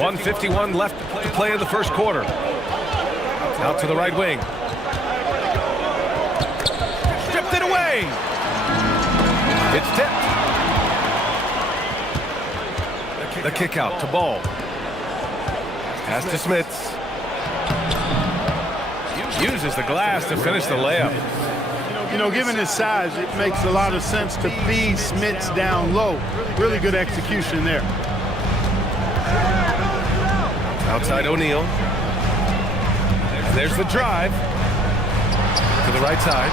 1:51 left to play in the first quarter. Out to the right wing. Stripped it away. It's tipped. The kick out to Ball. Pass to Smits. Uses the glass to finish the layup. You know, given his size, it makes a lot of sense to feed Smits down low. Really good execution there. Outside O'Neal. There's the drive. To the right side.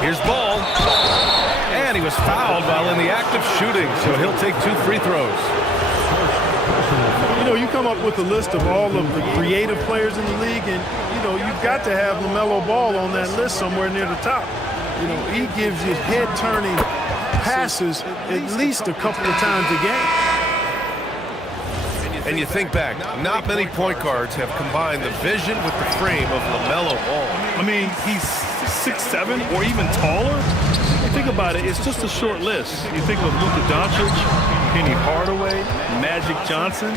Here's Ball. And he was fouled while in the act of shooting, so he'll take 2 free throws. You know, you come up with a list of all of the creative players in the league, and, you know, you've got to have LaMelo Ball on that list somewhere near the top. You know, he gives you head-turning passes at least a couple of times a game. And you think back, not many point guards have combined the vision with the frame of LaMelo Ball. I mean, he's 6'7" or even taller. You think about it, it's just a short list. You think of Luka Doncic, Penny Hardaway, Magic Johnson.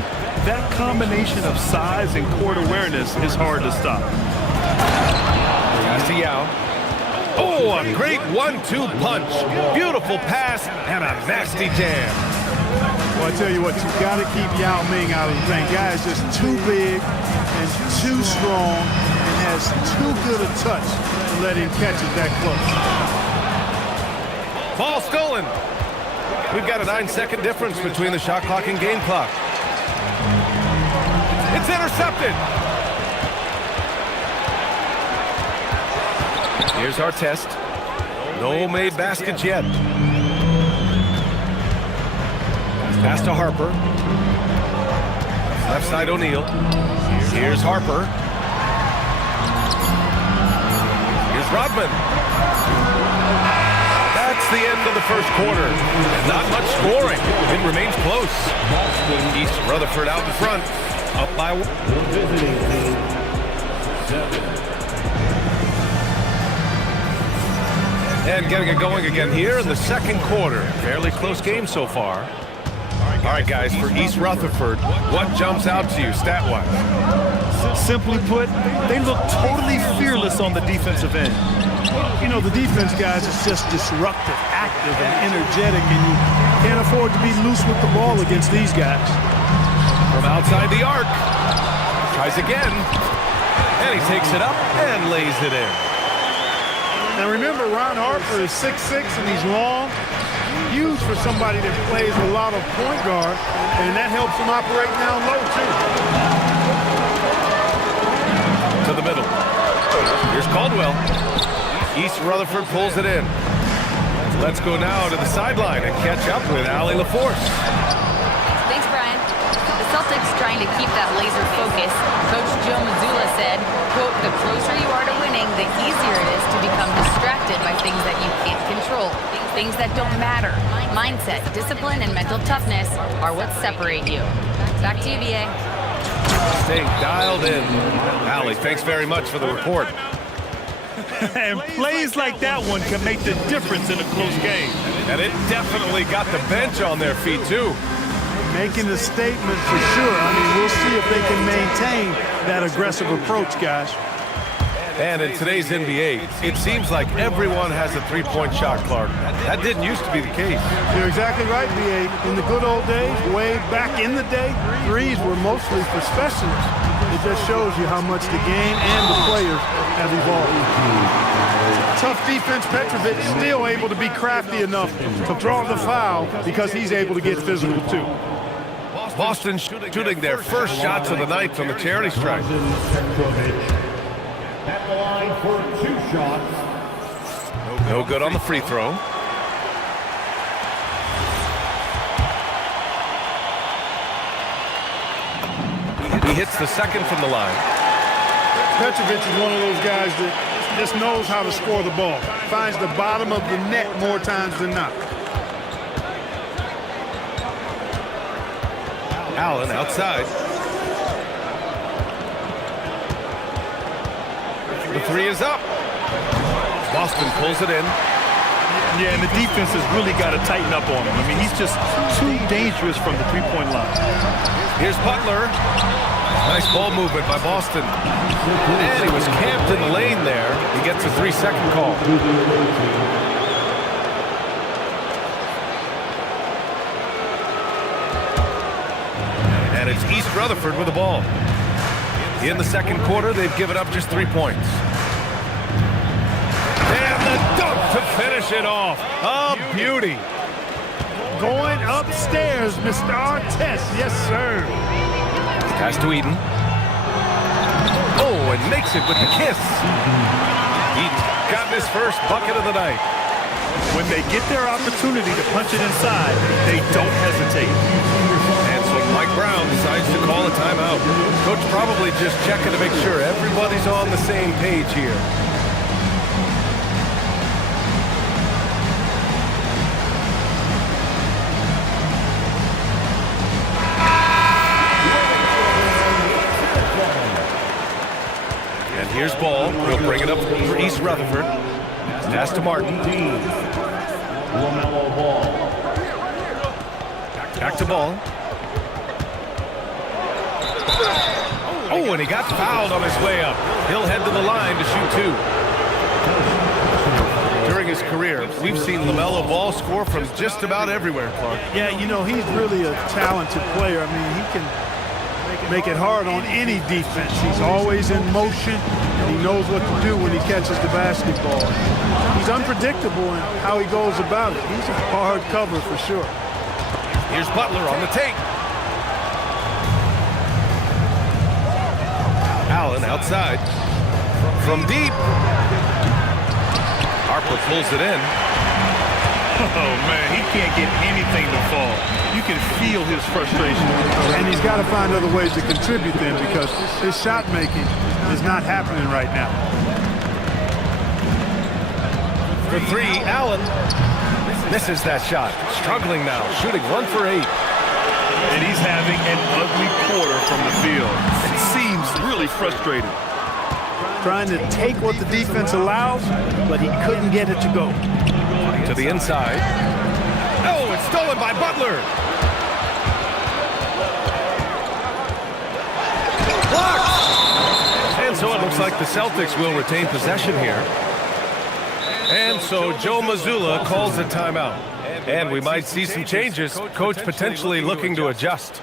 That combination of size and court awareness is hard to stop. Pass to Yao. Oh, a great 1-2 punch. Beautiful pass and a nasty jam. Well, I tell you what, you've got to keep Yao Ming out of the paint. Guy is just too big and too strong and has too good a touch to let him catch it that close. Ball stolen. We've got a 9-second difference between the shot clock and game clock. It's intercepted. Here's our test. No made baskets yet. Pass to Harper. Left side O'Neal. Here's Harper. Here's Rodman. That's the end of the first quarter. And not much scoring. It remains close. East Rutherford out in front. Up by 1. And getting it going again here in the second quarter. Fairly close game so far. All right, guys, for East Rutherford, what jumps out to you stat-wise? Simply put, they look totally fearless on the defensive end. You know, the defense, guys, is just disruptive, active, and energetic, and you can't afford to be loose with the ball against these guys. From outside the arc. Tries again. And he takes it up and lays it in. Now, remember, Ron Harper is 6'6", and he's long. Huge for somebody that plays a lot of point guard, and that helps him operate down low, too. To the middle. Here's Caldwell. East Rutherford pulls it in. Let's go now to the sideline and catch up with Allie LaForce. Thanks, Brian. The Celtics trying to keep that laser focus. Coach Joe Mazzulla said, quote, "The closer you are to winning, the easier it is to become distracted by things that you can't control. Things that don't matter. Mindset, discipline, and mental toughness are what separate you." Back to you, VA. Staying dialed in. Allie, thanks very much for the report. And plays like that one can make the difference in a close game. And it definitely got the bench on their feet, too. Making a statement for sure. I mean, we'll see if they can maintain that aggressive approach, guys. And in today's NBA, it seems like everyone has a three-point shot, Clark. That didn't used to be the case. You're exactly right, BA. In the good old days, way back in the day, threes were mostly for specialists. It just shows you how much the game and the players have evolved. Tough defense, Petrovic still able to be crafty enough to draw the foul because he's able to get physical, too. Boston shooting their first shots of the night from the charity stripe. At the line for 2 shots. No good on the free throw. He hits the second from the line. Petrovic is one of those guys that just knows how to score the ball. Finds the bottom of the net more times than not. Allen outside. The three is up. Boston pulls it in. Yeah, and the defense has really got to tighten up on him. I mean, he's just too dangerous from the three-point line. Here's Butler. Nice ball movement by Boston. And he was camped in the lane there. He gets a 3-second call. And it's East Rutherford with the ball. In the second quarter, they've given up just 3 points. And the dunk to finish it off. A beauty. Going upstairs, Mr. Artest. Yes, sir. Pass to Eden. Oh, and makes it with the kiss. He's gotten his first bucket of the night. When they get their opportunity to punch it inside, they don't hesitate. And so Mike Brown decides to call a timeout. Coach probably just checking to make sure everybody's on the same page here. Here's Ball. He'll bring it up for East Rutherford. Pass to Martin. Back to Ball. Oh, and he got fouled on his way up. He'll head to the line to shoot 2. During his career, we've seen LaMelo Ball score from just about everywhere, Clark. Yeah, you know, he's really a talented player. I mean, he can make it hard on any defense. He's always in motion, and he knows what to do when he catches the basketball. He's unpredictable in how he goes about it. He's a hard cover for sure. Here's Butler on the take. Allen outside. From deep. Harper pulls it in. Oh, man, he can't get anything to fall. You can feel his frustration. And he's got to find other ways to contribute then, because his shot making is not happening right now. For 3, Allen misses that shot. Struggling now, shooting 1 for 8. And he's having an ugly quarter from the field. It seems really frustrating. Trying to take what the defense allows, but he couldn't get it to go. To the inside. Oh, it's stolen by Butler. Blocked. And so it looks like the Celtics will retain possession here. And so Joe Mazzulla calls a timeout. And we might see some changes. Coach potentially looking to adjust.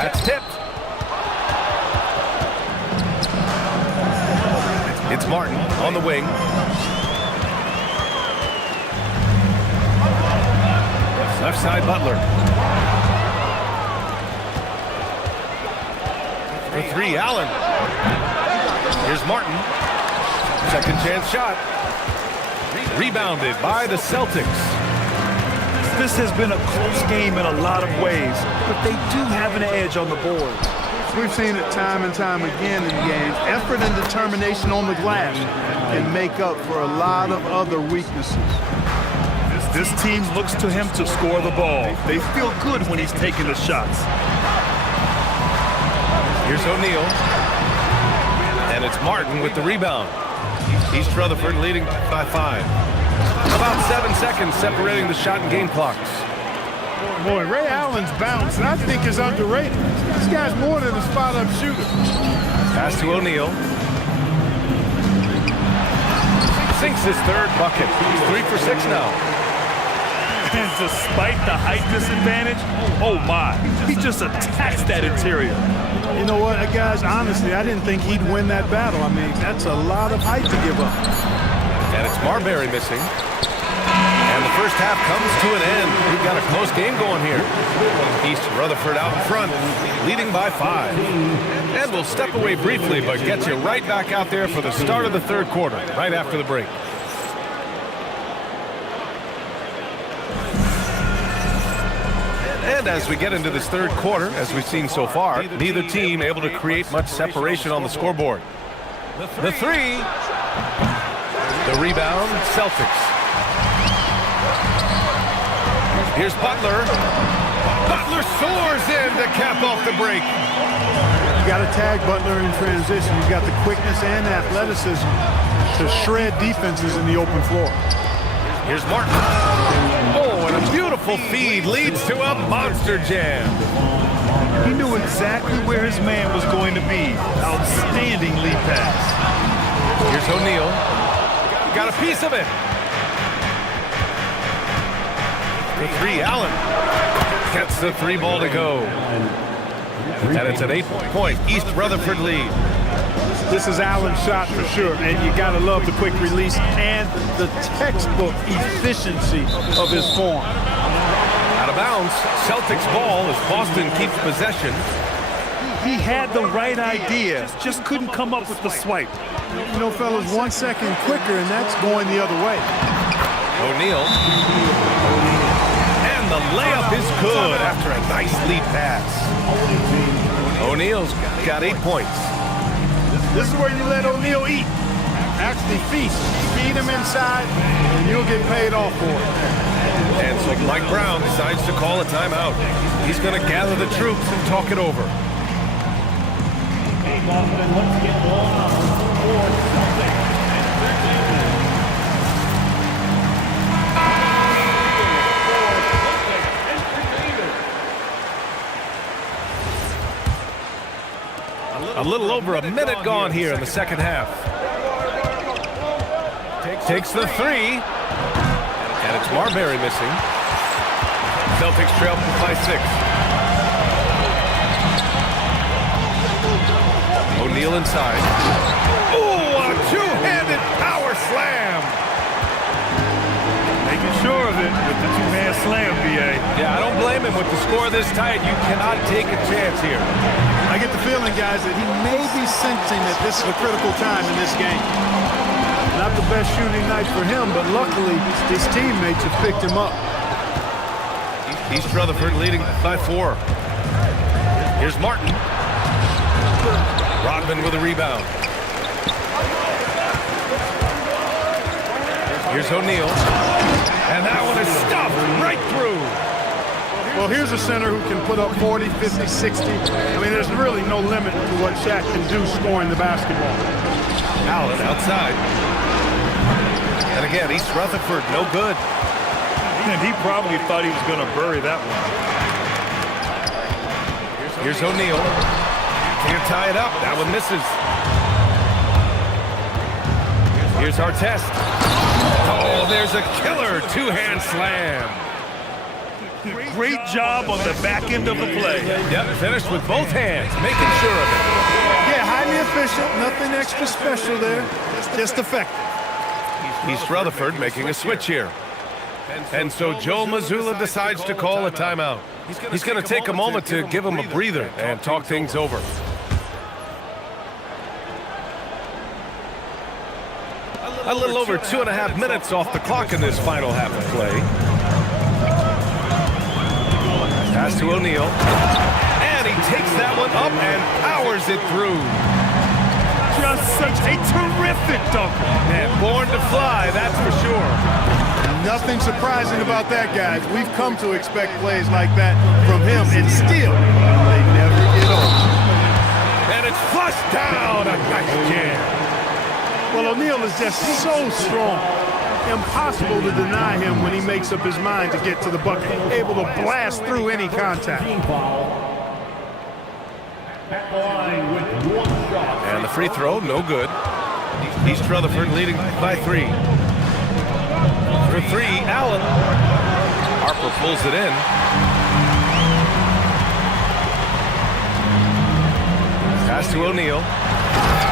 That's tipped. It's Martin on the wing. Left side, Butler. For 3, Allen. Here's Martin. Second chance shot. Rebounded by the Celtics. This has been a close game in a lot of ways, but they do have an edge on the boards. We've seen it time and time again in games. Effort and determination on the glass can make up for a lot of other weaknesses. This team looks to him to score the ball. They feel good when he's taking the shots. Here's O'Neal. And it's Martin with the rebound. East Rutherford leading by 5. About 7 seconds separating the shot and game clocks. Boy, Ray Allen's bounce, I think, is underrated. This guy's more than a spot-up shooter. Pass to O'Neal. Sinks his third bucket. He's 3 for 6 now. And despite the height disadvantage, oh my, he just attacks that interior. You know what, guys, honestly, I didn't think he'd win that battle. I mean, that's a lot of height to give up. And it's Marbury missing. And the first half comes to an end. We've got a close game going here. East Rutherford out in front, leading by 5. And we'll step away briefly, but get you right back out there for the start of the third quarter, right after the break. And as we get into this third quarter, as we've seen so far, neither team able to create much separation on the scoreboard. The three. The rebound, Celtics. Here's Butler. Butler soars in to cap off the break. You got to tag Butler in transition. He's got the quickness and athleticism to shred defenses in the open floor. Here's Martin. Oh, and a beautiful feed leads to a monster jam. He knew exactly where his man was going to be. Outstanding lead pass. Here's O'Neal. Got a piece of it. The three, Allen. Gets the 3 ball to go. And it's an 8-point East Rutherford lead. This is Allen's shot for sure, and you got to love the quick release and the textbook efficiency of his form. Out of bounds, Celtics ball as Boston keeps possession. He had the right idea, just couldn't come up with the swipe. You know, fellas, 1 second quicker, and that's going the other way. O'Neal. And the layup is good after a nice lead pass. O'Neal's got 8 points. This is where you let O'Neal eat. Actually feast. Feed him inside, and you'll get paid off for it. And so Mike Brown decides to call a timeout. He's going to gather the troops and talk it over. Hey, Boston, let's get one on the board. A little over a minute gone here in the second half. Takes the 3. And it's Marbury missing. Celtics trail by 6. O'Neal inside. Oh, a two-handed power slam. Making sure of it with the two-hand slam, B.A. Yeah, I don't blame him with the score this tight. You cannot take a chance here. I get the feeling, guys, that he may be sensing that this is a critical time in this game. Not the best shooting night for him, but luckily his teammates have picked him up. East Rutherford leading by 4. Here's Martin. Rodman with a rebound. Here's O'Neal. And that one is stuffed right through. Well, here's a center who can put up 40, 50, 60. I mean, there's really no limit to what Shaq can do scoring the basketball. Allen outside. And again, East Rutherford, no good. And he probably thought he was going to bury that one. Here's O'Neal. Can't tie it up. That one misses. Here's Artest. Oh, there's a killer two-hand slam. Great job on the back end of the play. Yep, finished with both hands, making sure of it. Yeah, highly efficient, nothing extra special there, just effective. East Rutherford making a switch here. And so Joe Mazzulla decides to call a timeout. He's going to take a moment to give him a breather and talk things over. A little over 2.5 minutes off the clock in this final half of play. Pass to O'Neal. And he takes that one up and powers it through. Just such a terrific dunker. Man, born to fly, that's for sure. Nothing surprising about that, guys. We've come to expect plays like that from him, and still, they never get old. And it's flushed down. A nice jam. Well, Well, O'Neal is just so strong. Impossible to deny him when he makes up his mind to get to the bucket. Able to blast through any contact. And the free throw, no good. East Rutherford leading by 3. For 3, Allen. Harper pulls it in. Pass to O'Neal.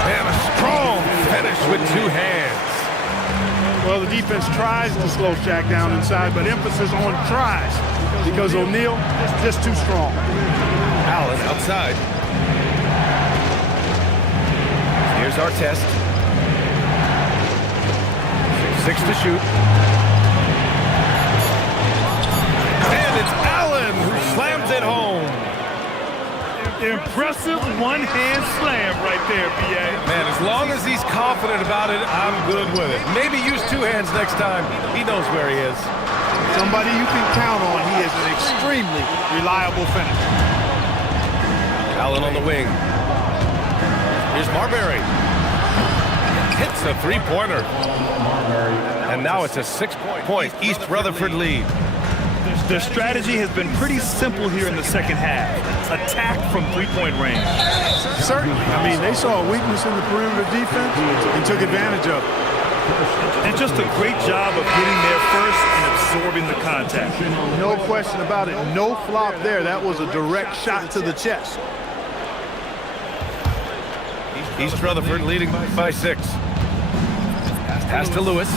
And a strong finish with 2 hands. Well, the defense tries to slow Shaq down inside, but emphasis on tries because O'Neal is just too strong. Allen outside. Here's our test. 6 to shoot. And it's Allen who slams it home. Impressive one-hand slam right there, B.A. Man, as long as he's confident about it, I'm good with it. Maybe use 2 hands next time. He knows where he is. Somebody you can count on. He is an extremely reliable finisher. Allen on the wing. Here's Marbury. Hits a 3-pointer. And now it's a 6-point East Rutherford lead. Their strategy has been pretty simple here in the second half. Attack from 3-point range. Certainly. I mean, they saw a weakness in the perimeter defense and took advantage of it. And just a great job of getting there first and absorbing the contact. No question about it. No flop there. That was a direct shot to the chest. East Rutherford leading by 6. Pass to Lewis.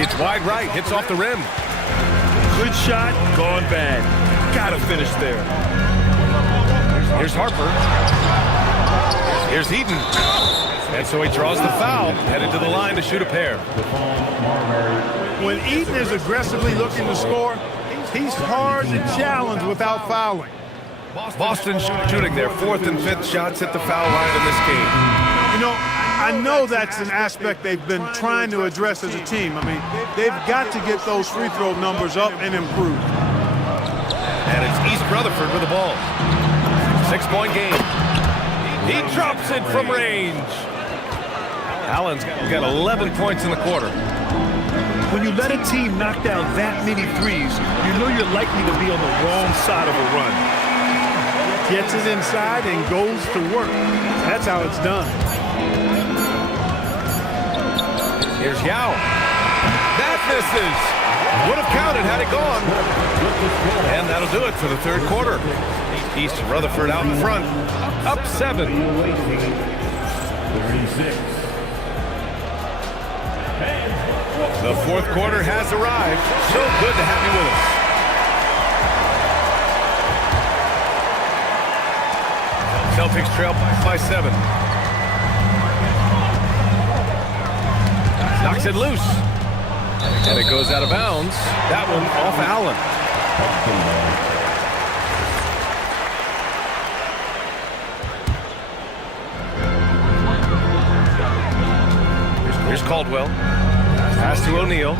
It's wide right, hits off the rim. Good shot, gone bad. Gotta finish there. Here's Harper. Here's Eaton. And so he draws the foul, headed to the line to shoot a pair. When Eaton is aggressively looking to score, he's hard to challenge without fouling. Boston shooting their 4th and 5th shots at the foul line in this game. You know, I know that's an aspect they've been trying to address as a team. I mean, they've got to get those free throw numbers up and improve. And it's East Rutherford with the ball. 6-point game. He drops it from range. Allen's got 11 points in the quarter. When you let a team knock down that many threes, you know you're likely to be on the wrong side of a run. Gets it inside and goes to work. That's how it's done. Here's Yao. That misses. Would have counted had it gone. And that'll do it for the 3rd quarter. East Rutherford out in front. Up 7. 36. The 4th quarter has arrived. So good to have you with us. Celtics trail by 7. Knocks it loose. And it goes out of bounds. That one off Allen. Here's Caldwell. Pass to O'Neal.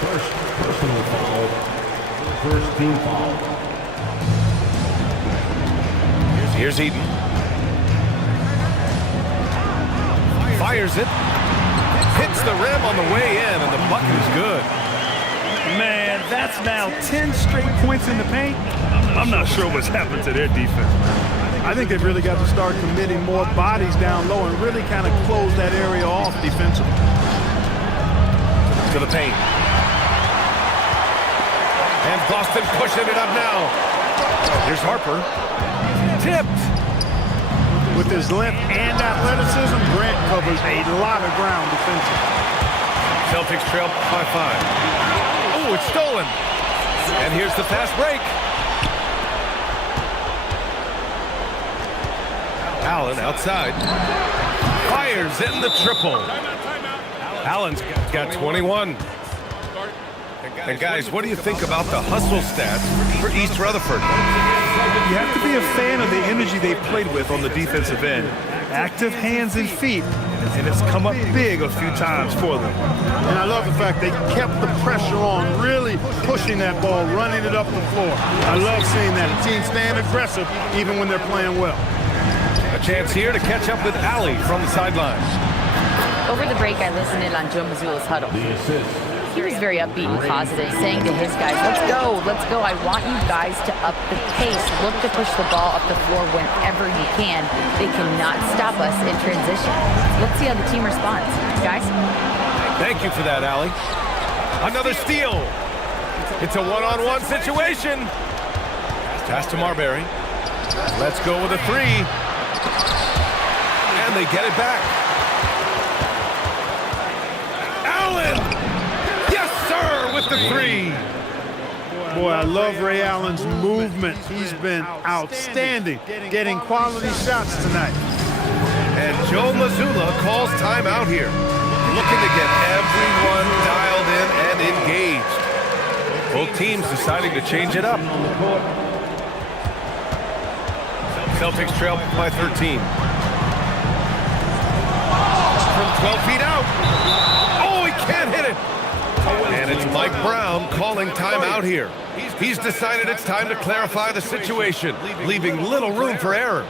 First personal foul. First team foul. Here's Eaton. Fires it. Hits the rim on the way in, and the bucket is good. Man, that's now 10 straight points in the paint. I'm not sure what's happened to their defense. I think they've really got to start committing more bodies down low and really kind of close that area off defensively. To the paint. And Boston pushing it up now. Here's Harper. Tipped. With his length and athleticism, Grant covers a lot of ground defensively. Celtics trail by 5. Oh, it's stolen. And here's the fast break. Allen outside. Fires in the triple. Allen's got 21. And guys, what do you think about the hustle stats for East Rutherford? You have to be a fan of the energy they played with on the defensive end. Active hands and feet, and it's come up big a few times for them. And I love the fact they kept the pressure on, really pushing that ball, running it up the floor. I love seeing that. A team staying aggressive even when they're playing well. A chance here to catch up with Allie from the sideline. Over the break, I listened in on Joe Mazzulla's huddle. He was very upbeat and positive, saying to his guys, let's go. I want you guys to up the pace. Look to push the ball up the floor whenever you can. They cannot stop us in transition. Let's see how the team responds. Guys? Thank you for that, Allie. Another steal. It's a one-on-one situation. Pass to Marbury. Let's go with a three. And they get it back. Allen! Yes, sir, with the three. Boy, I love Ray Allen's movement. He's been outstanding, getting quality shots tonight. And Joe Mazzulla calls timeout here. Looking to get everyone dialed in and engaged. Both teams deciding to change it up. Celtics trail by 13. From 12 feet out. Oh, he can't hit it. And it's Mike Brown calling timeout here. He's decided it's time to clarify the situation, leaving little room for error.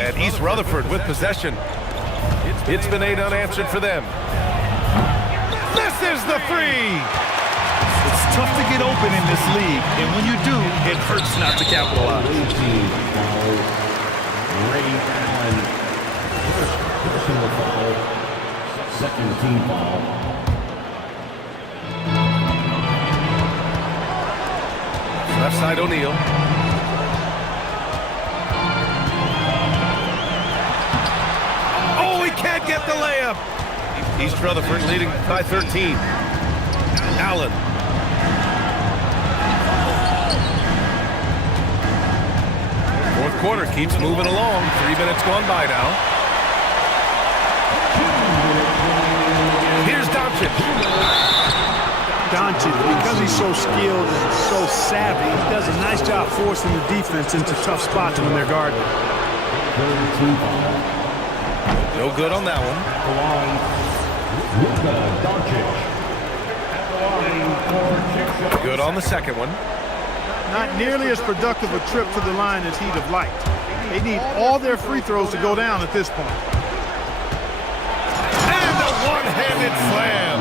And East Rutherford with possession. It's been 8 unanswered for them. This is the three! It's tough to get open in this league, and when you do, it hurts not to capitalize. Ray Allen, first personal foul, second team foul. Left side O'Neal. Oh, he can't get the layup. East Rutherford leading by 13. Allen. Fourth quarter keeps moving along. 3 minutes gone by now. Here's Doncic. Doncic, because he's so skilled and so savvy, he does a nice job forcing the defense into tough spots when they're guarding. No good on that one. Good on the second one. Not nearly as productive a trip to the line as he'd have liked. They need all their free throws to go down at this point. And a one-handed slam.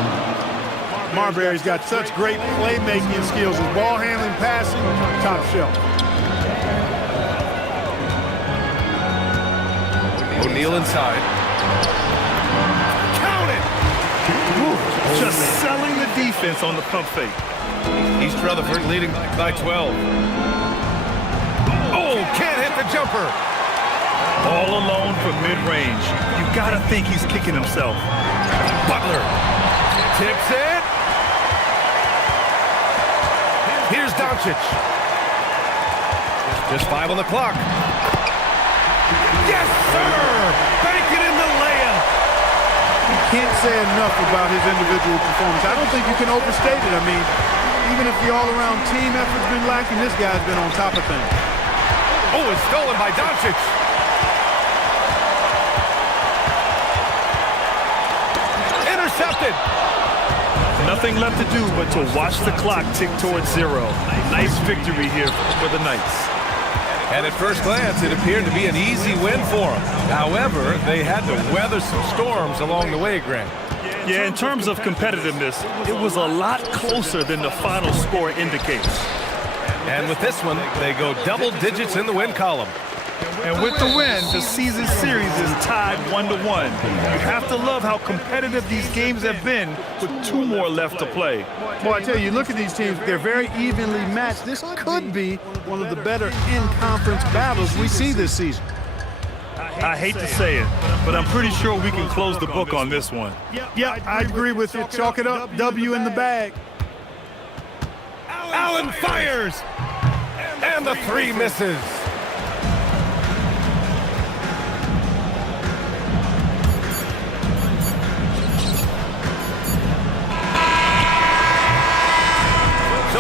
Marbury's got such great playmaking skills. His ball handling, passing, top shelf. O'Neal inside. Count it! Just selling the defense on the pump fake. East Rutherford leading by 12. Oh, can't hit the jumper. All alone from mid-range. You gotta think he's kicking himself. Butler tips it. Here's Doncic. Just 5 on the clock. Yes, sir! Bank it in the layup. Can't say enough about his individual performance. I don't think you can overstate it. I mean, even if the all-around team effort's been lacking, this guy's been on top of things. Oh, it's stolen by Doncic. Intercepted. Nothing left to do but to watch the clock tick towards 0. Nice victory here for the Knights. And at first glance, it appeared to be an easy win for them. However, they had to weather some storms along the way, Grant. Yeah, in terms of competitiveness, it was a lot closer than the final score indicates. And with this one, they go double digits in the win column. And with the win, the season series is tied 1-1. You have to love how competitive these games have been with 2 more left to play. Boy, I tell you, look at these teams. They're very evenly matched. This could be one of the better in-conference battles we see this season. I hate to say it, but I'm pretty sure we can close the book on this one. Yeah, I agree with you. Chalk it up. W in the bag. Allen fires. And the three misses.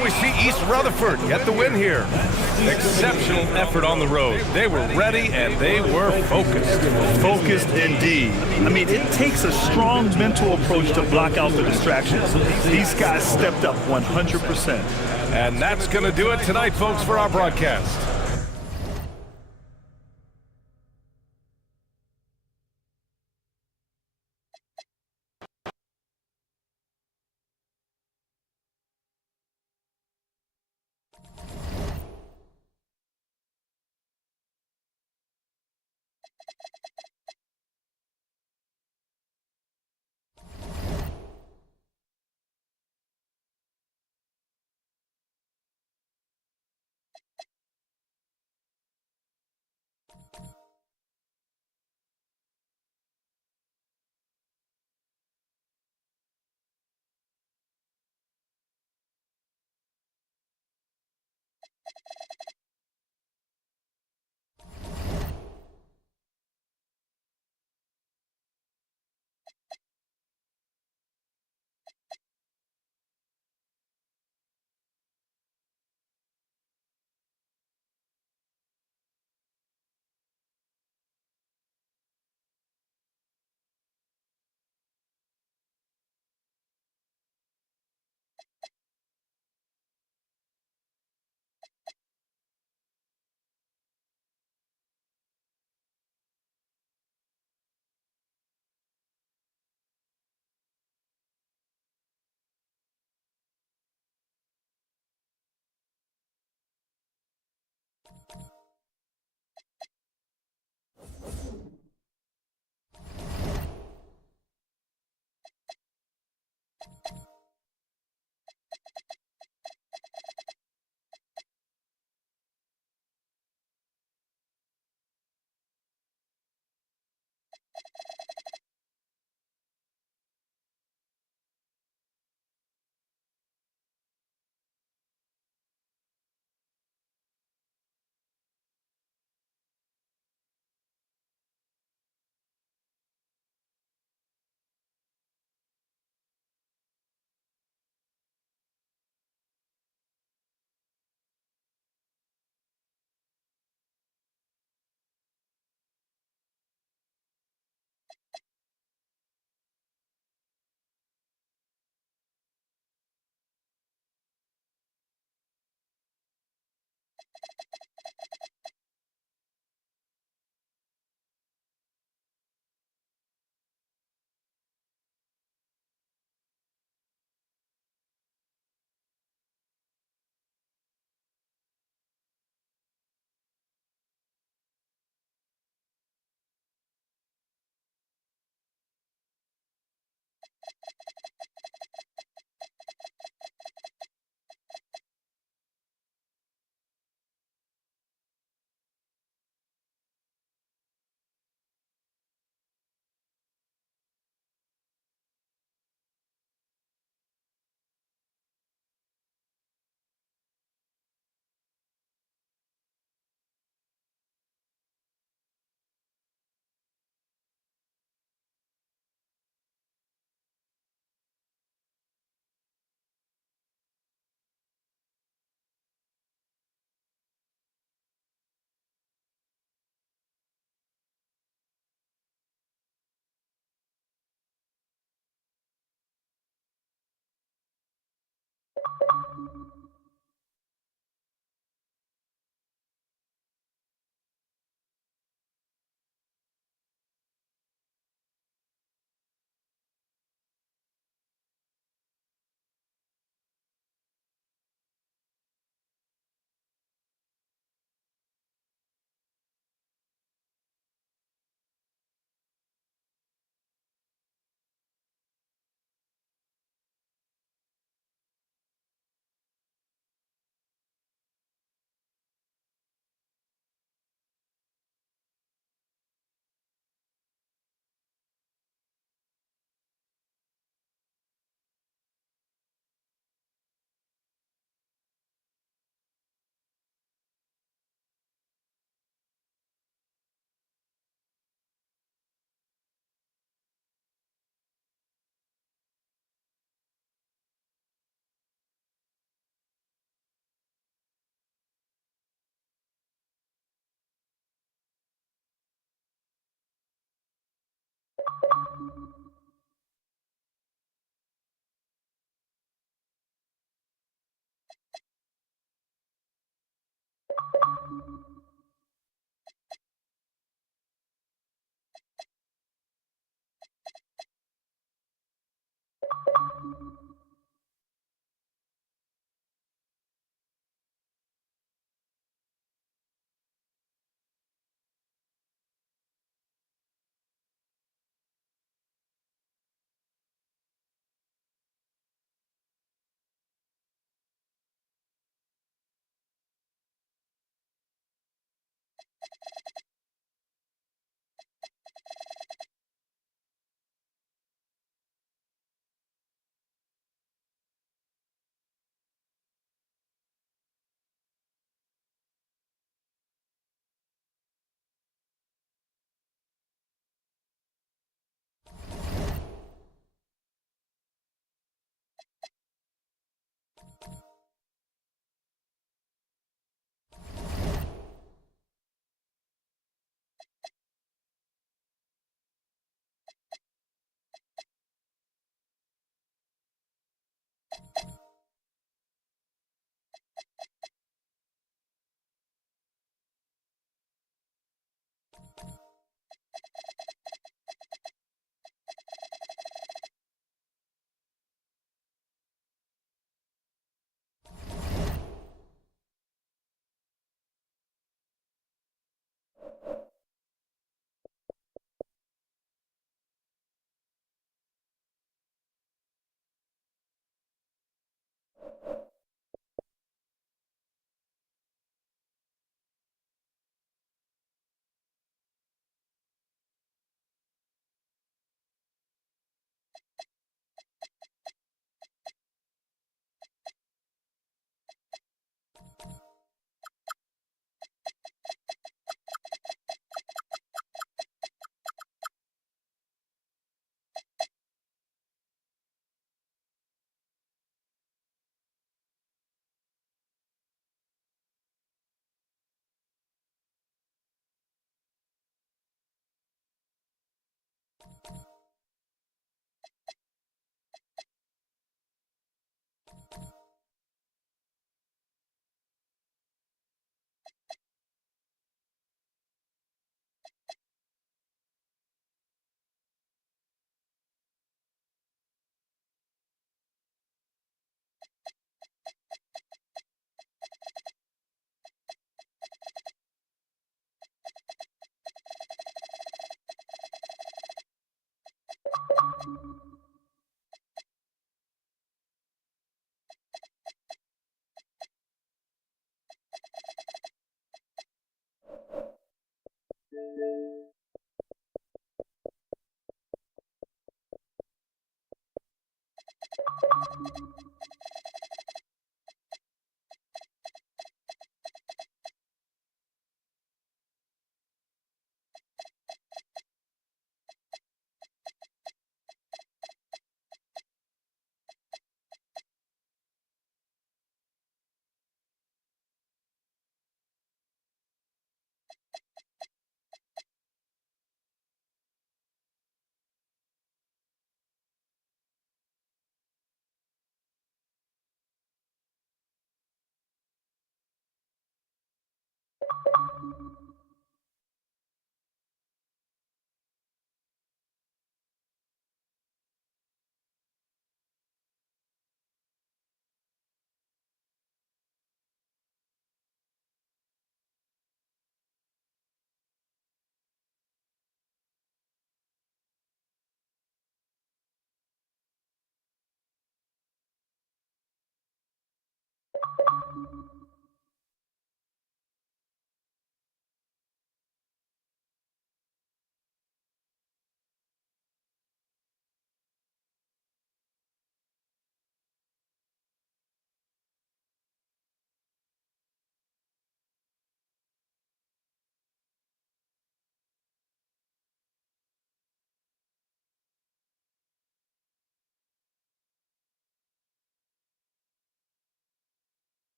So we see East Rutherford get the win here. Exceptional effort on the road. They were ready and they were focused. Focused indeed. I mean, it takes a strong mental approach to block out the distractions. These guys stepped up 100%. And that's going to do it tonight, folks, for our broadcast.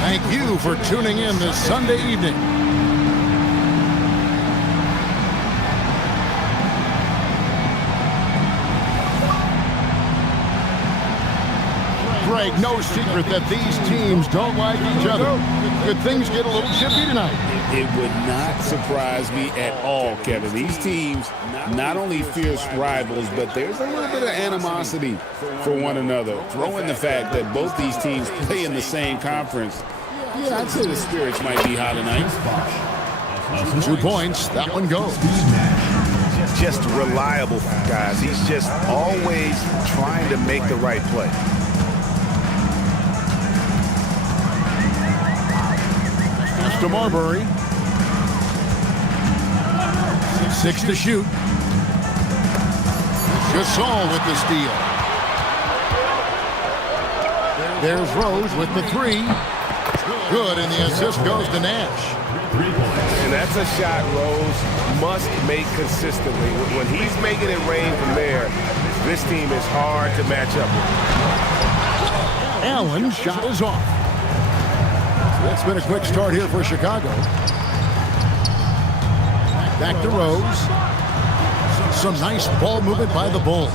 Thank you for tuning in this Sunday evening. Greg, no secret that these teams don't like each other. Could things get a little chippy tonight? It would not surprise me at all, Kevin. These teams, not only fierce rivals, but there's a little bit of animosity for one another. Throw in the fact that both these teams play in the same conference. Yeah, I'd say the spirits might be high tonight. 2 points, that one goes. Just reliable, guys. He's just always trying to make the right play. to Marbury. 6 to shoot. Gasol with the steal. There's Rose with the 3. Good, and the assist goes to Nash. And that's a shot Rose must make consistently. When he's making it rain from there, this team is hard to match up with. Allen's shot is off. That's been a quick start here for Chicago. Back to Rose. Some nice ball movement by the Bulls.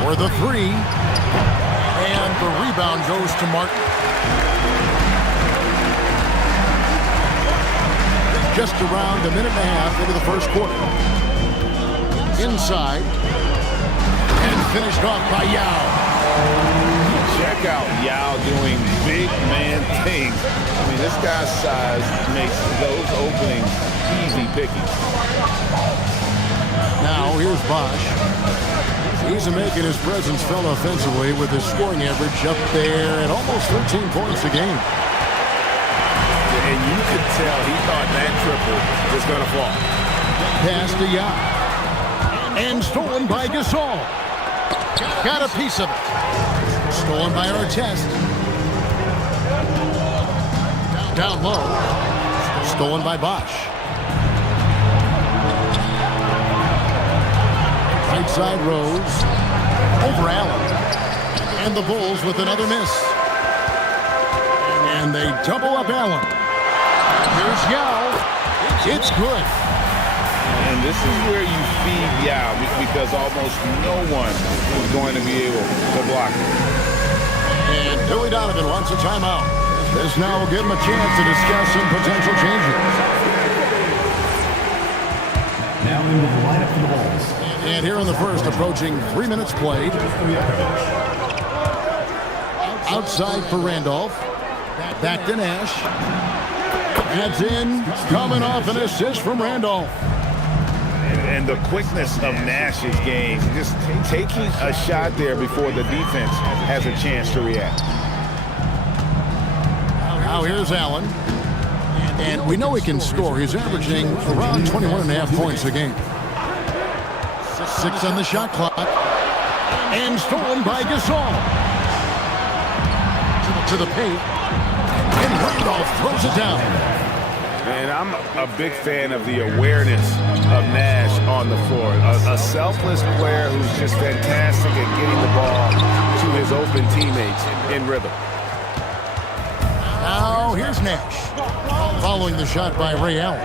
For the 3. And the rebound goes to Martin. Just around a minute and a half into the first quarter. Inside. And finished off by Yao. Check out Yao doing big man things. I mean, this guy's size makes those openings easy pickings. Now here's Bosch. He's making his presence felt offensively with his scoring average up there at almost 13 points a game. And you could tell he thought that triple was going to fall. Pass to Yao. And stolen by Gasol. Got a piece of it. Stolen by Artest. Down low. Stolen by Bosch. Right side Rose. Over Allen. And the Bulls with another miss. And they double up Allen. Here's Yao. It's good. And this is where you feed Yao because almost no one is going to be able to block him. And Billy Donovan wants a timeout. This now will give him a chance to discuss some potential changes. Now into the lineup for the Bulls. And here in the first, approaching 3 minutes played. Outside for Randolph. Back to Nash. Adds in, coming off an assist from Randolph. And the quickness of Nash's game, just taking a shot there before the defense has a chance to react. Now here's Allen. And we know he can score. He's averaging around 21.5 points a game. 6 on the shot clock. And stolen by Gasol. To the paint. And Randolph throws it down. And I'm a big fan of the awareness of Nash on the floor. A selfless player who's just fantastic at getting the ball to his open teammates in rhythm. Now here's Nash. Following the shot by Ray Allen.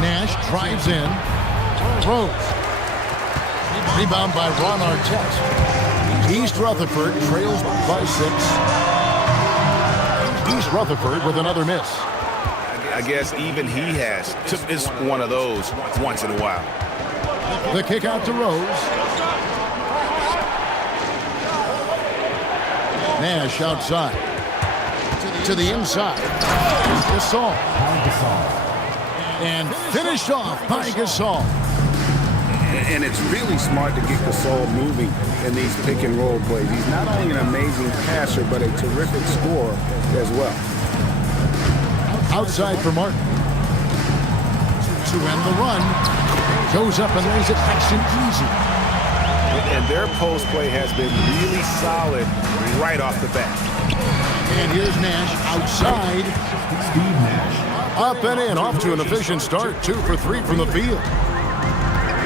Nash drives in. Rose. Rebound by Ron Artest. East Rutherford trails by 6. East Rutherford with another miss. I guess even he has to miss one of those once in a while. The kick out to Rose. Nash outside. To the inside. Gasol. And finished off by Gasol. And it's really smart to get Gasol moving in these pick and roll plays. He's not only an amazing passer, but a terrific scorer as well. Outside for Martin. To end the run. Goes up and lays it nice and easy. And their post play has been really solid right off the bat. And here's Nash outside. Steve Nash. Up and in, off to an efficient start. 2 for 3 from the field.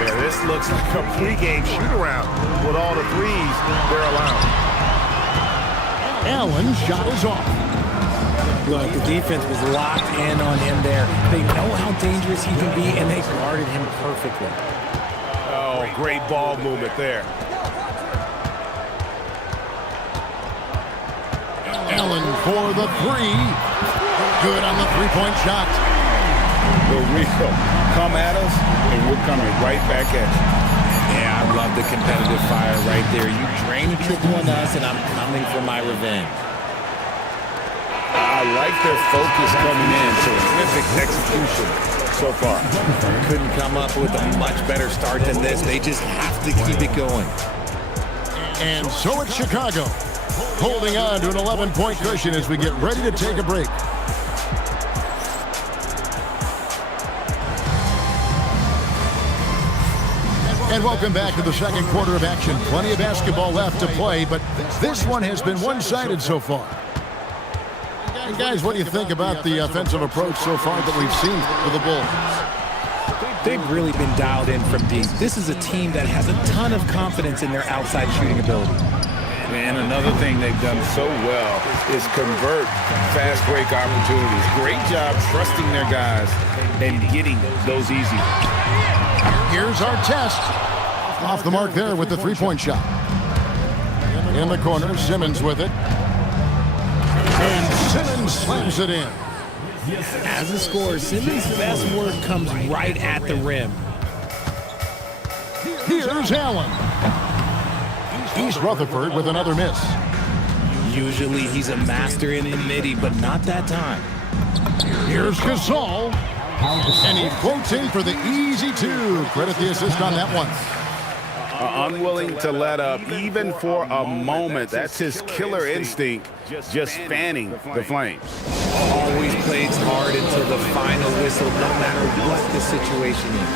Yeah, this looks like a pregame shoot-around with all the threes they're allowing. Allen's shot is off. Look, the defense was locked in on him there. They know how dangerous he can be, and they guarded him perfectly. Oh, great ball movement there. Allen for the 3. Good on the three-point shot. The real come at us, and we're coming right back at you. Yeah, I love the competitive fire right there. You drain a triple on us, and I'm coming for my revenge. I like their focus coming in. Terrific execution so far. Couldn't come up with a much better start than this. They just have to keep it going. And so it's Chicago, holding on to an 11-point cushion as we get ready to take a break. And welcome back to the second quarter of action. Plenty of basketball left to play, but this one has been one-sided so far. And guys, what do you think about the offensive approach so far that we've seen for the Bulls? They've really been dialed in from deep. This is a team that has a ton of confidence in their outside shooting ability. And another thing they've done so well is convert fast break opportunities. Great job trusting their guys and getting those easy. Here's our test. Off the mark there with the three-point shot. In the corner, Simmons with it. And Simmons slams it in. As a scorer, Simmons' best work comes right at the rim. Here's Allen. East Rutherford with another miss. Usually he's a master in the midi, but not that time. Here's Gasol. And he quotes in for the easy two. Credit the assist on that one. Unwilling to let up even for a moment. That's his killer instinct, just fanning the flames. Always plays hard until the final whistle, no matter what the situation is.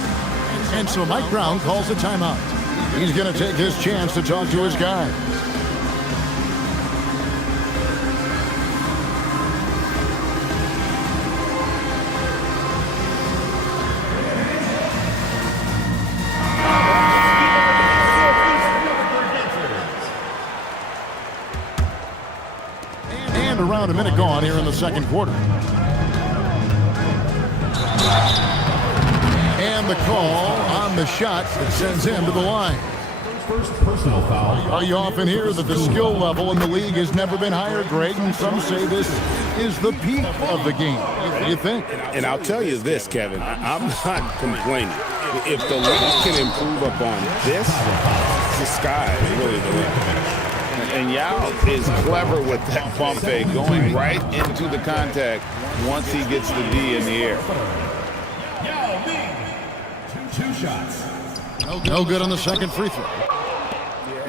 And so Mike Brown calls a timeout. He's going to take his chance to talk to his guys. And around a minute gone here in the second quarter. And the call on the shot that sends him to the line. First personal foul. Are you often hear that the skill level in the league has never been higher, Greg? And some say this is the peak of the game. What do you think? And I'll tell you this, Kevin, I'm not complaining. If the league can improve upon this, the sky is really the limit. And Yao is clever with that pump fake, going right into the contact once he gets the D in the air. Two shots. No good on the second free throw.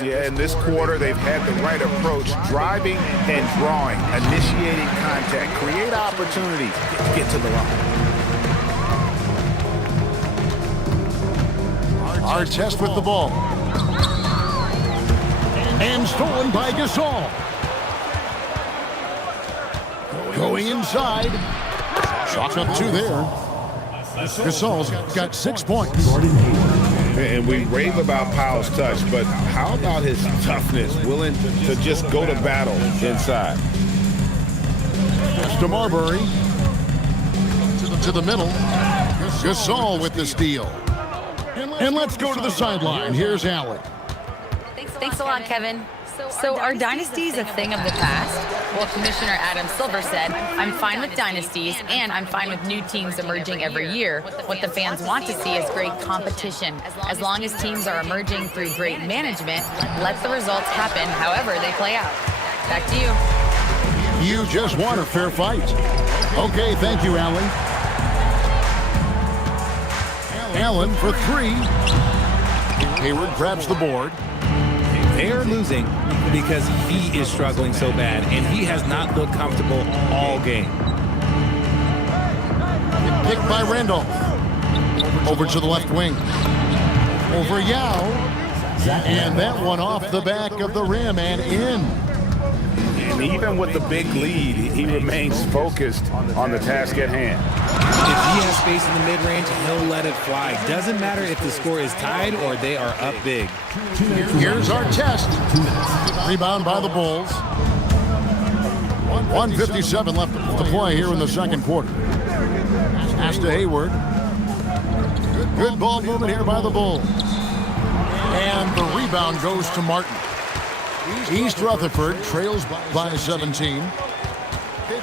Yeah, in this quarter, they've had the right approach, driving and drawing, initiating contact, create opportunities to get to the line. Our test with the ball. And stolen by Gasol. Going inside. Shots up two there. Gasol's got 6 points. And we rave about Powell's touch, but how about his toughness, willing to just go to battle inside? Pass to Marbury. To the middle. Gasol with the steal. And let's go to the sideline. Here's Allen. Thanks a lot, Kevin. So are dynasties a thing of the past? Well, Commissioner Adam Silver said, I'm fine with dynasties, and I'm fine with new teams emerging every year. What the fans want to see is great competition. As long as teams are emerging through great management, let the results happen however they play out. Back to you. You just want a fair fight. Okay, thank you, Allen. Allen for three. Hayward grabs the board. They're losing because he is struggling so bad, and he has not looked comfortable all game. Picked by Randolph. Over to the left wing. Over Yao. And that one off the back of the rim and in. And even with the big lead, he remains focused on the task at hand. If he has space in the mid-range, he'll let it fly. Doesn't matter if the score is tied or they are up big. Here's our test. Rebound by the Bulls. 1:57 left to play here in the second quarter. Pass to Hayward. Good ball movement here by the Bulls. And the rebound goes to Martin. East Rutherford trails by 17.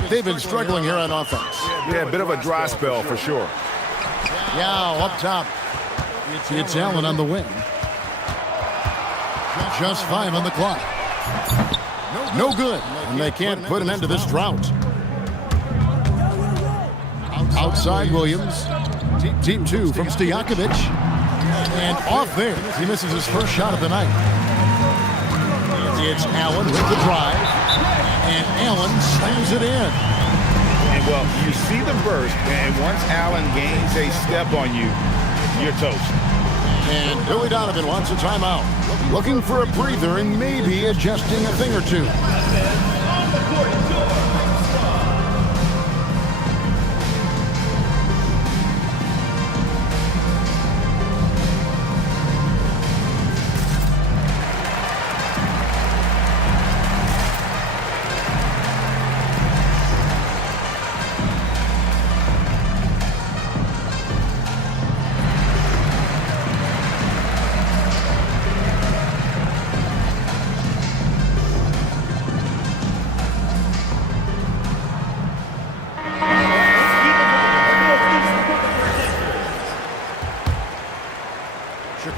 They've been struggling here on offense. Yeah, a bit of a dry spell for sure. Yao up top. It's Allen on the wing. Just 5 on the clock. No good. And they can't put an end to this drought. Outside Williams. Deep two from Stojakovic. And off there. He misses his first shot of the night. It's Allen with the drive. And Allen slams it in. And well, you see the burst, and once Allen gains a step on you, you're toast. And Billy Donovan wants a timeout. Looking for a breather and maybe adjusting a thing or two.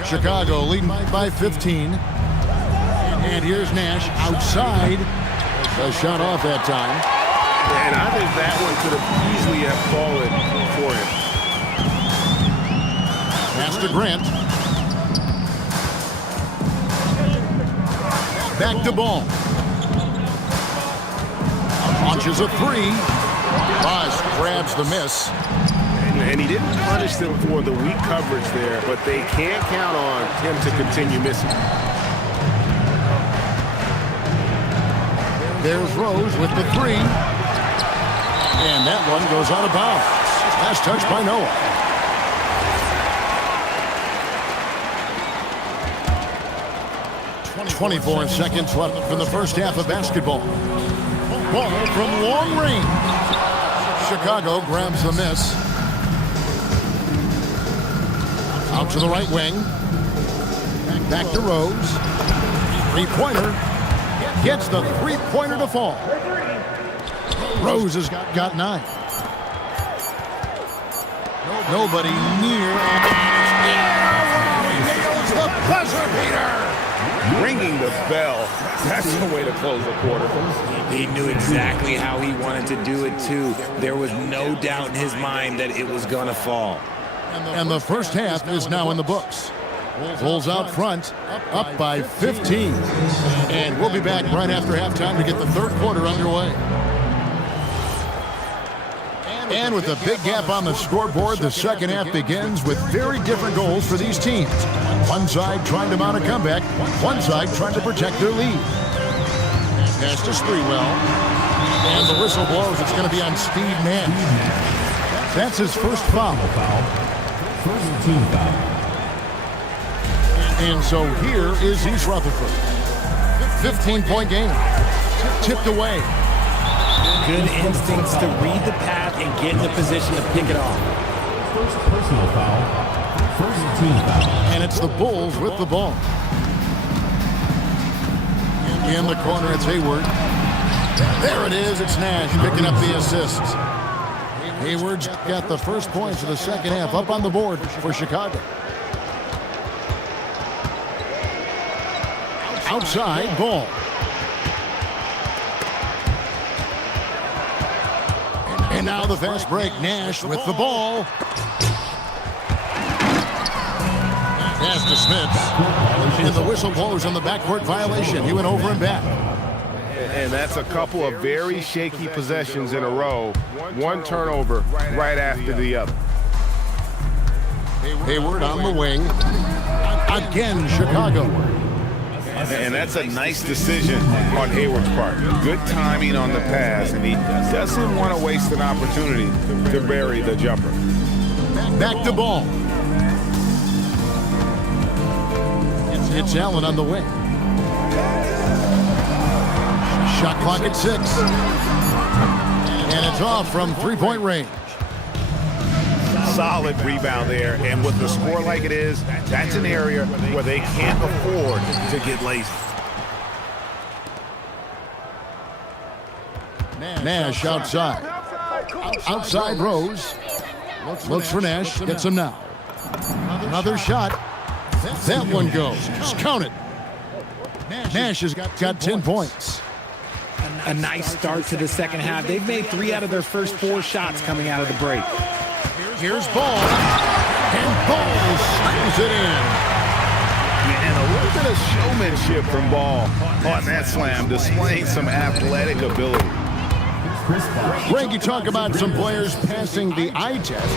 Chicago leading by 15. And here's Nash outside. A shot off that time. And I think that one could have easily have fallen for him. Pass to Grant. Back to Ball. Launches a three. Bosch grabs the miss. And he didn't punish them for the weak coverage there, but they can't count on him to continue missing. There's Rose with the three. And that one goes out of bounds. Last touch by Noah. .24 seconds left from the first half of basketball. Ball from long range. Chicago grabs the miss. Out to the right wing. Back to Rose. Three-pointer. Gets the three-pointer to fall. Rose has got 9. Nobody near. Nails the buzzer beater. Ringing the bell. That's the way to close a quarter. He knew exactly how he wanted to do it, too. There was no doubt in his mind that it was going to fall. And the first half is now in the books. Bulls out front, up by 15. And we'll be back right after halftime to get the third quarter underway. And with a big gap on the scoreboard, the second half begins with very different goals for these teams. One side trying to mount a comeback, one side trying to protect their lead. Pass to Sprewell. And the whistle blows. It's going to be on Steve Nash. That's his first foul. First team foul. And so here is East Rutherford. 15-point game. Tipped away. Good instincts to read the path and get in the position to pick it off. First personal foul. First team foul. And it's the Bulls with the ball. In the corner, it's Hayward. There it is. It's Nash picking up the assist. Hayward's got the first points of the second half up on the board for Chicago. Outside, Ball. And now the fast break. Nash with the ball. Pass to Smith. And the whistle blows on the backcourt violation. He went over and back. And that's a couple of very shaky possessions in a row. One turnover right after the other. Hayward on the wing. Again, Chicago. And that's a nice decision on Hayward's part. Good timing on the pass, and he doesn't want to waste an opportunity to bury the jumper. Back to Ball. It's Allen on the wing. Shot clock at 6. And it's off from three-point range. Solid rebound there, and with the score like it is, that's an area where they can't afford to get lazy. Nash outside. Outside Rose. Looks for Nash. Gets him now. Another shot. That one goes. Just count it. Nash has got 10 points. A nice start to the second half. They've made 3 out of their first 4 shots coming out of the break. Here's Ball. And Ball slams it in. And a little bit of showmanship from Ball on that slam, displaying some athletic ability. Greg, you talk about some players passing the eye test.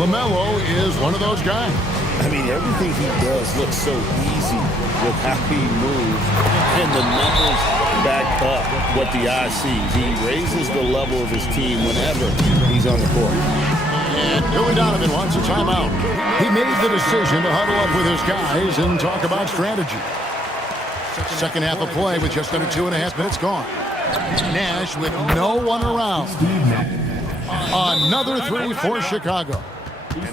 LaMelo is one of those guys. I mean, everything he does looks so easy with how he moves, and the numbers back up what the eye sees. He raises the level of his team whenever he's on the court. And Billy Donovan wants a timeout. He made the decision to huddle up with his guys and talk about strategy. Second half of play with just under 2.5 minutes gone. Nash with no one around. Another three for Chicago.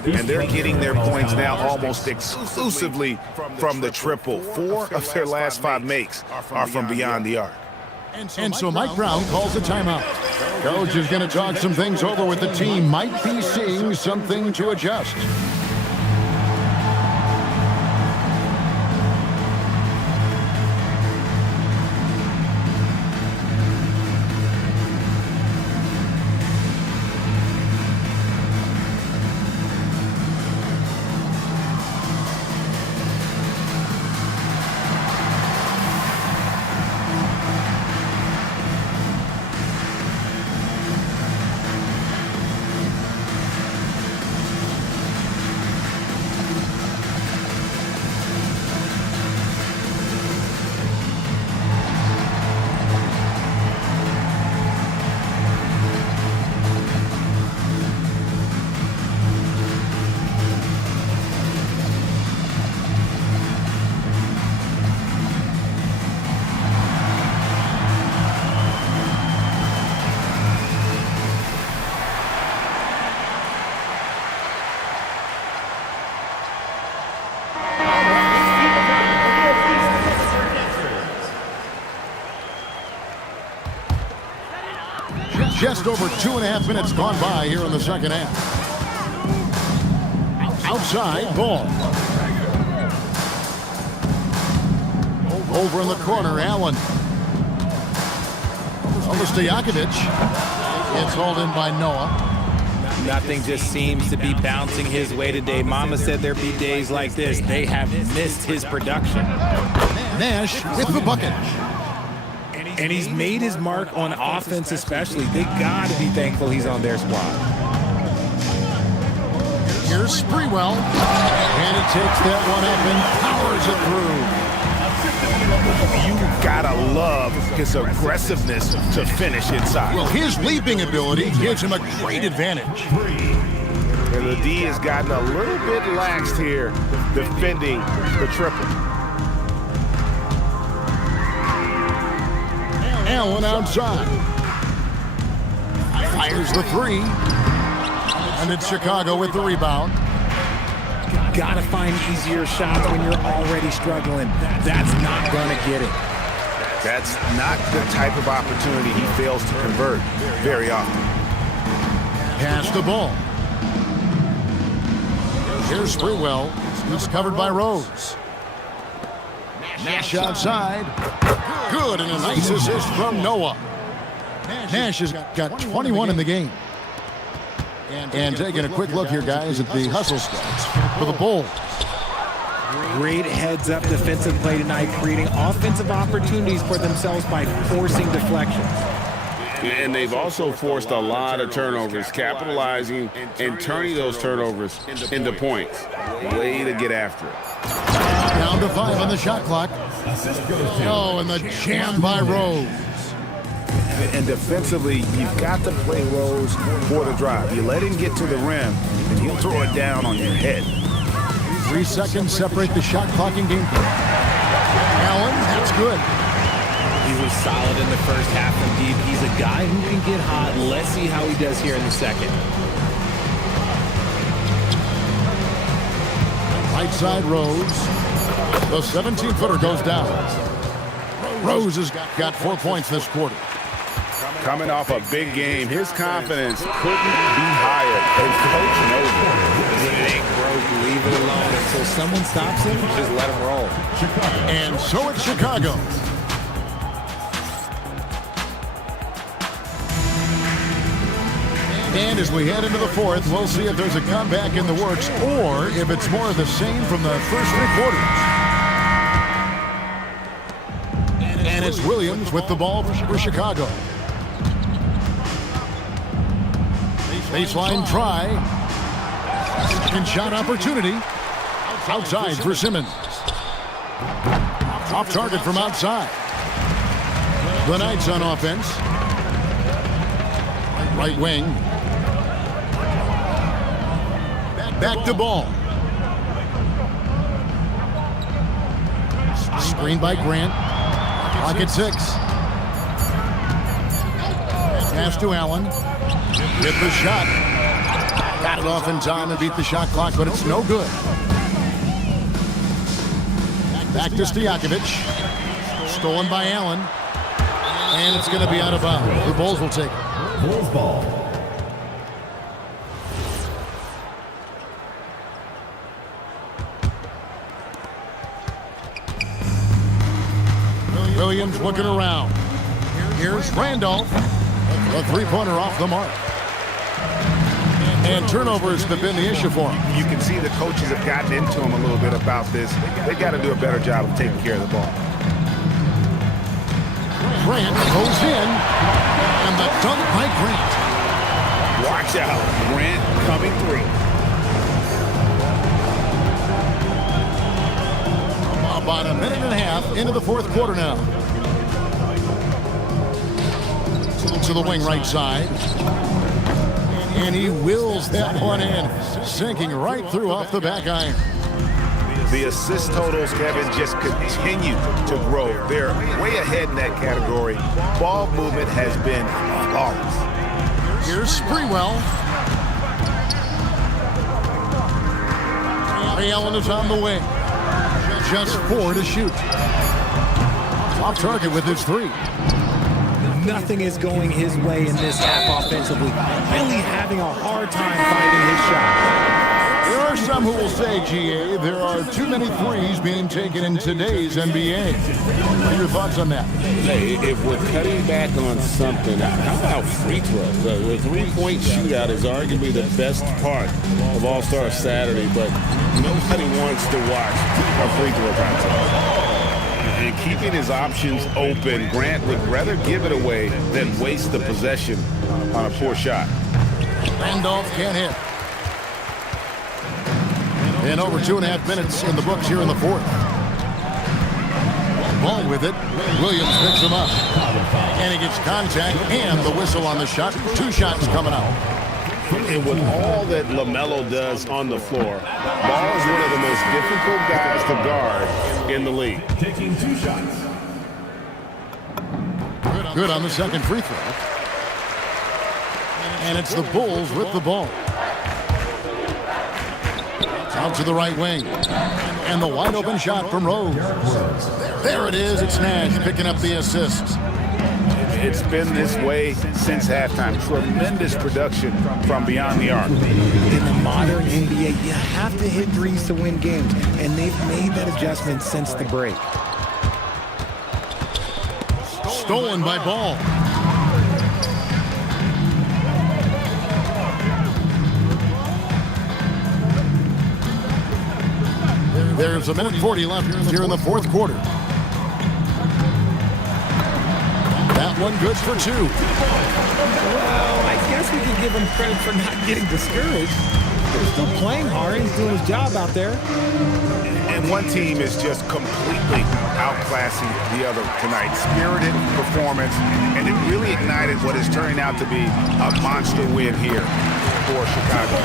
And they're getting their points now almost exclusively from the triple. 4 of their last 5 makes are from beyond the arc. And so Mike Brown calls a timeout. Coach is going to talk some things over with the team. Might be seeing something to adjust. Just over 2.5 minutes gone by here in the second half. Outside ball. Over in the corner, Allen. Stojakovic. It's hauled in by Noah. Nothing just seems to be bouncing his way today. Mama said there'd be days like this. They have missed his production. Nash with the bucket. And he's made his mark on offense especially. They got to be thankful he's on their squad. Here's Sprewell. And he takes that one up and powers it through. You gotta love his aggressiveness to finish inside. Well, his leaping ability gives him a great advantage. And the D has gotten a little bit laxed here defending the triple. Allen outside. Fires the three. And it's Chicago with the rebound. Got to find easier shots when you're already struggling. That's not going to get it. That's not the type of opportunity he fails to convert very often. Pass the ball. Here's Sprewell. He's covered by Rose. Nash outside. Good, and a nice assist from Noah. Nash has got 21 in the game. And taking a quick look here, guys, at the hustle stats for the Bulls. Great heads-up defensive play tonight, creating offensive opportunities for themselves by forcing deflections. And they've also forced a lot of turnovers, capitalizing and turning those turnovers into points. Way to get after it. Down to 5 on the shot clock. Oh, and the jam by Rose. And defensively, you've got to play Rose for the drive. You let him get to the rim, and he'll throw it down on your head. 3 seconds separate the shot clock and game play. Allen, that's good. He was solid in the first half from deep. He's a guy who can get hot. Let's see how he does here in the second. Right side, Rose. The 17-footer goes down. Rose has got 4 points this quarter. Coming off a big game, his confidence couldn't be higher. And coach knows it. When it ain't broke, leave it alone. Until someone stops him, just let him roll. And so it's Chicago. And as we head into the fourth, we'll see if there's a comeback in the works or if it's more of the same from the first 3 quarters. And it's Williams with the ball for Chicago. Baseline try. Second shot opportunity. Outside for Simmons. Off target from outside. The Knights on offense. Right wing. Back to ball. Screen by Grant. Pocket 6. Pass to Allen. Hit the shot. Got it off in time and beat the shot clock, but it's no good. Back to Stojakovic. Stolen by Allen. And it's going to be out of bounds. The Bulls will take it. Bulls ball. Williams looking around. Here's Randolph. A three-pointer off the mark. And turnovers have been the issue for him. You can see the coaches have gotten into him a little bit about this. They've got to do a better job of taking care of the ball. Grant goes in. And the dunk by Grant. Watch out. Grant coming through. About a minute and a half into the fourth quarter now. To the wing right side. And he wills that one in, sinking right through off the back iron. The assist totals, Kevin, just continue to grow. They're way ahead in that category. Ball movement has been flawless. Here's Sprewell. Allen is on the wing. Just 4 to shoot. Off target with his 3. Nothing is going his way in this half offensively. Really having a hard time finding his shot. There are some who will say, GA, there are too many threes being taken in today's NBA. What are your thoughts on that? Hey, if we're cutting back on something, how about free throws? The three-point shootout is arguably the best part of All-Star Saturday, but nobody wants to watch a free throw contest. And keeping his options open, Grant would rather give it away than waste the possession on a poor shot. Randolph can't hit. And over 2.5 minutes in the books here in the fourth. Ball with it. Williams picks him up. And he gets contact and the whistle on the shot. 2 shots coming out. And with all that LaMelo does on the floor, Ball is one of the most difficult guys to guard in the league. Taking 2 shots. Good on the second free throw. And it's the Bulls with the ball. Out to the right wing. And the wide open shot from Rose. There it is. It's Nash picking up the assist. It's been this way since halftime. Tremendous production from beyond the arc. In the modern NBA, you have to hit threes to win games, and they've made that adjustment since the break. Stolen by Ball. There's a minute 40 left here in the fourth quarter. That one good for 2. Well, I guess we can give him credit for not getting discouraged. He's still playing hard. He's doing his job out there. And one team is just completely outclassing the other tonight. Spirited performance, and it really ignited what is turning out to be a monster win here for Chicago.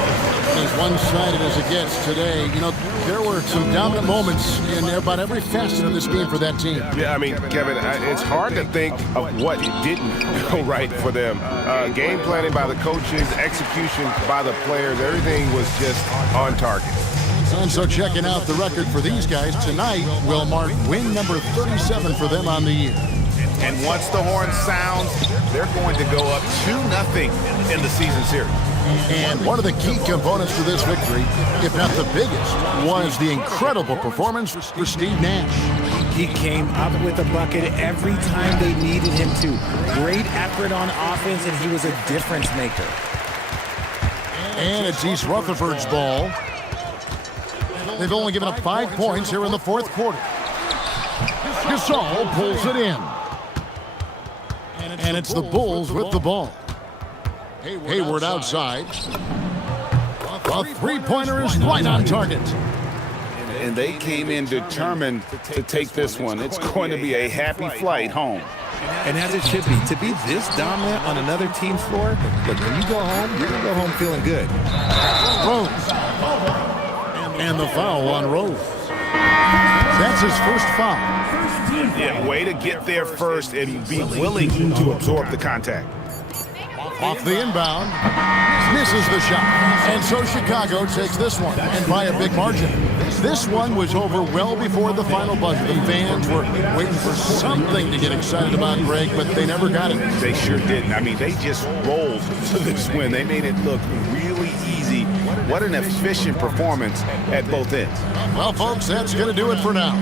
As one-sided as it gets today, you know, there were some dominant moments in about every facet of this game for that team. Yeah, I mean, Kevin, it's hard to think of what didn't go right for them. Game planning by the coaches, execution by the players, everything was just on target. And so checking out the record for these guys tonight will mark win number 37 for them on the year. And once the horn sounds, they're going to go up 2-0 in the season series. And one of the key components to this victory, if not the biggest, was the incredible performance for Steve Nash. He came up with a bucket every time they needed him to. Great effort on offense, and he was a difference maker. And it's East Rutherford's ball. They've only given up 5 points here in the fourth quarter. Gasol pulls it in. And it's the Bulls with the ball. Hayward outside. A three-pointer is right on target. and they came in determined to take this one. It's going to be a happy flight home. And as it should be, to be this dominant on another team's floor, look, when you go home, you're going to go home feeling good. Rose. And the foul on Rose. That's his first foul. Yeah, way to get there first and be willing to absorb the contact. Off the inbound, misses the shot. And so Chicago takes this one, and by a big margin. This one was over well before the final buzzer. The fans were waiting for something to get excited about, Greg, but they never got it. They sure didn't. I mean, they just rolled to this win. They made it look really easy. What an efficient performance at both ends. Well, folks, that's going to do it for now.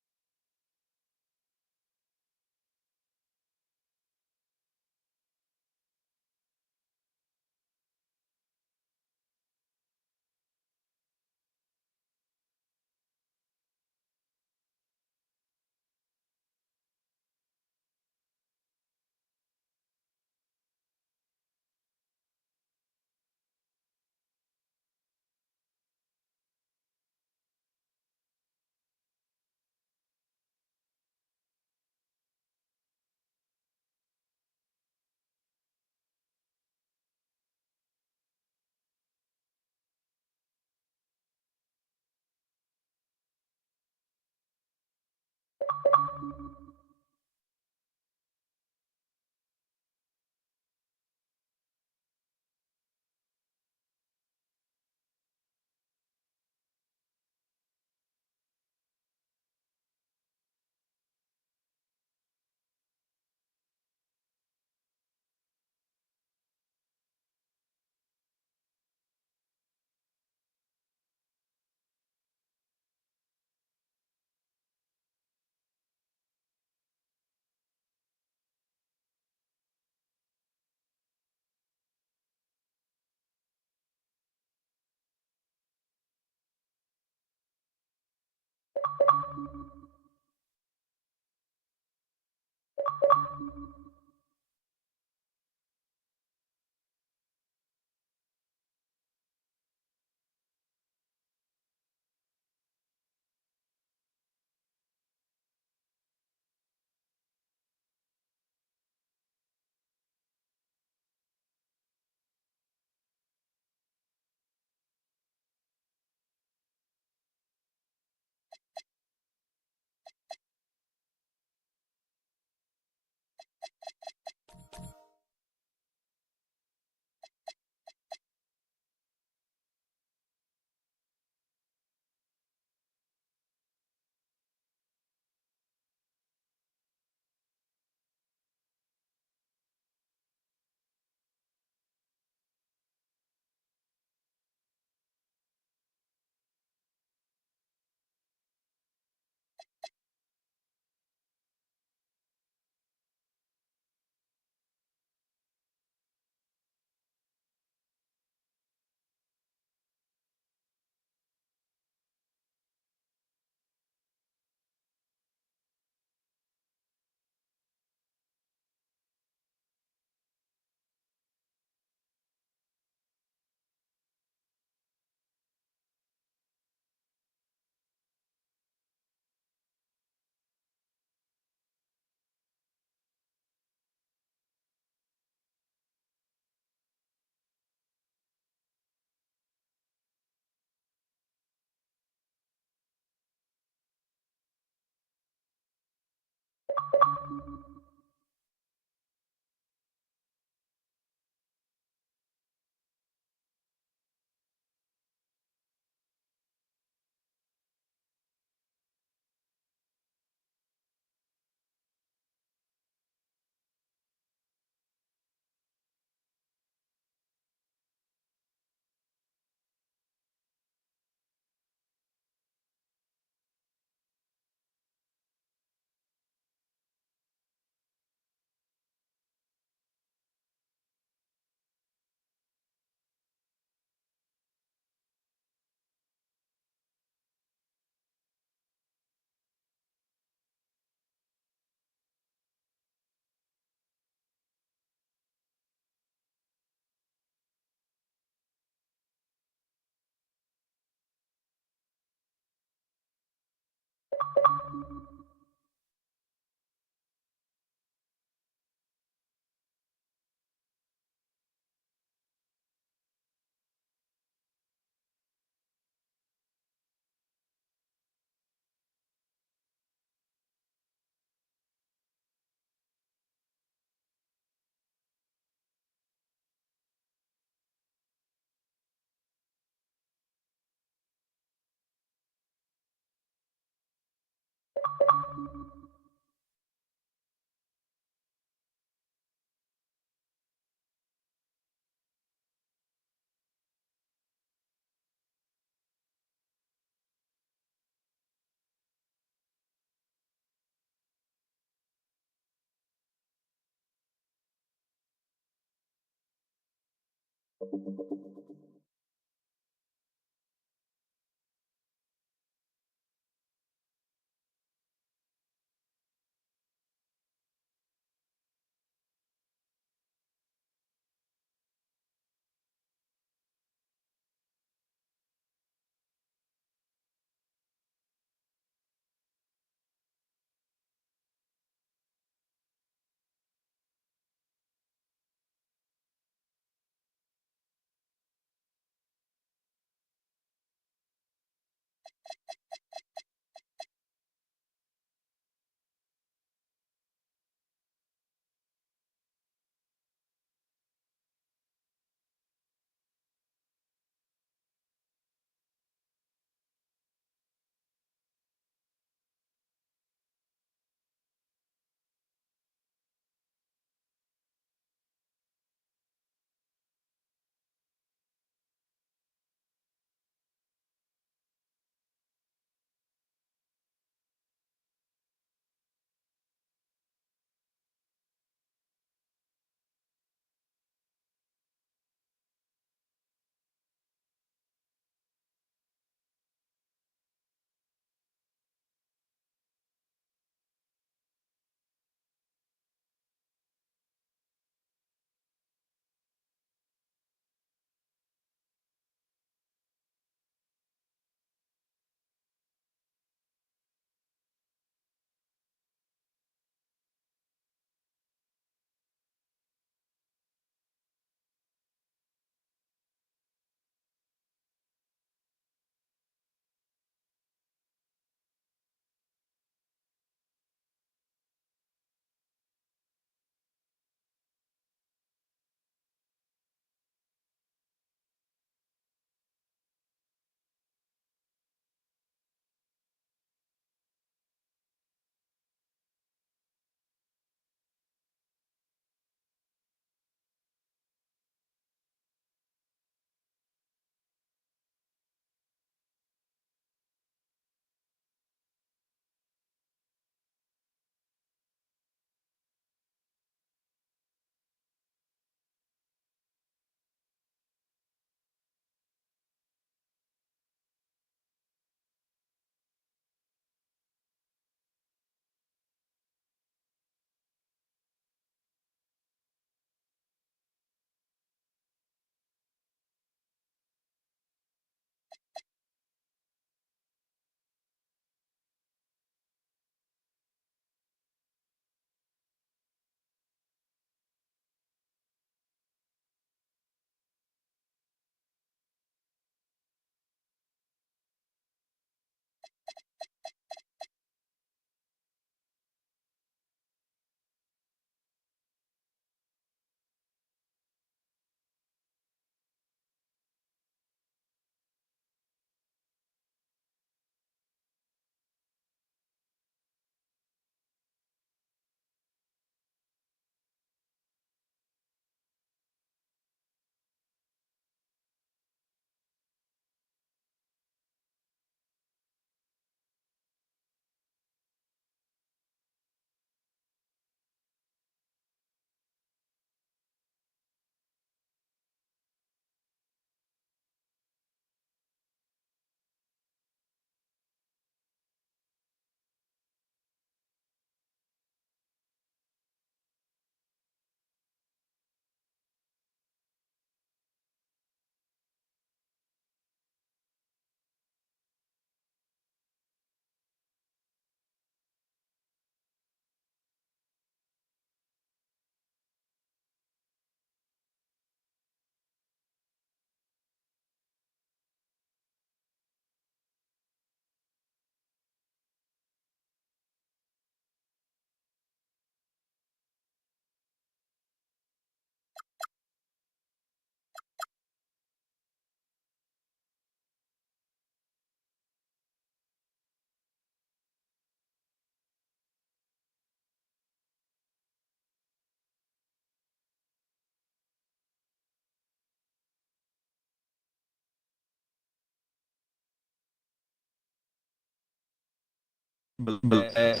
black,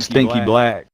stinky black.